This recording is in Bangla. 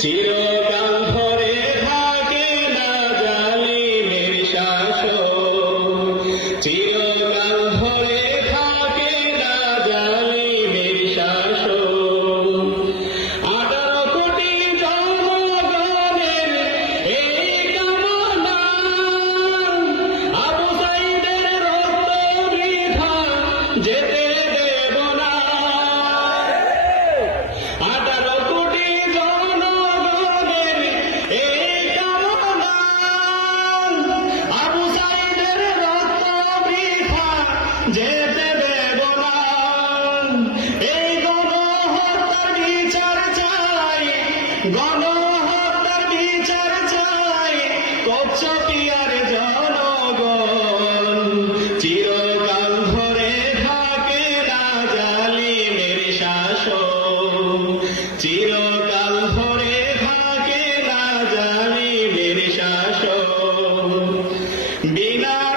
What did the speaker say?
চিরকাল ধরে থাকে না জালিমের শাসন। চিরকাল ধরে থাকে না জালিমের শাসন। আঠারো কোটি জনগণের এই কামনা আবু সাইদের রক্ত বৃথা। যেতে চিরকাল ধরে থাকে না জানি শাসন বিনা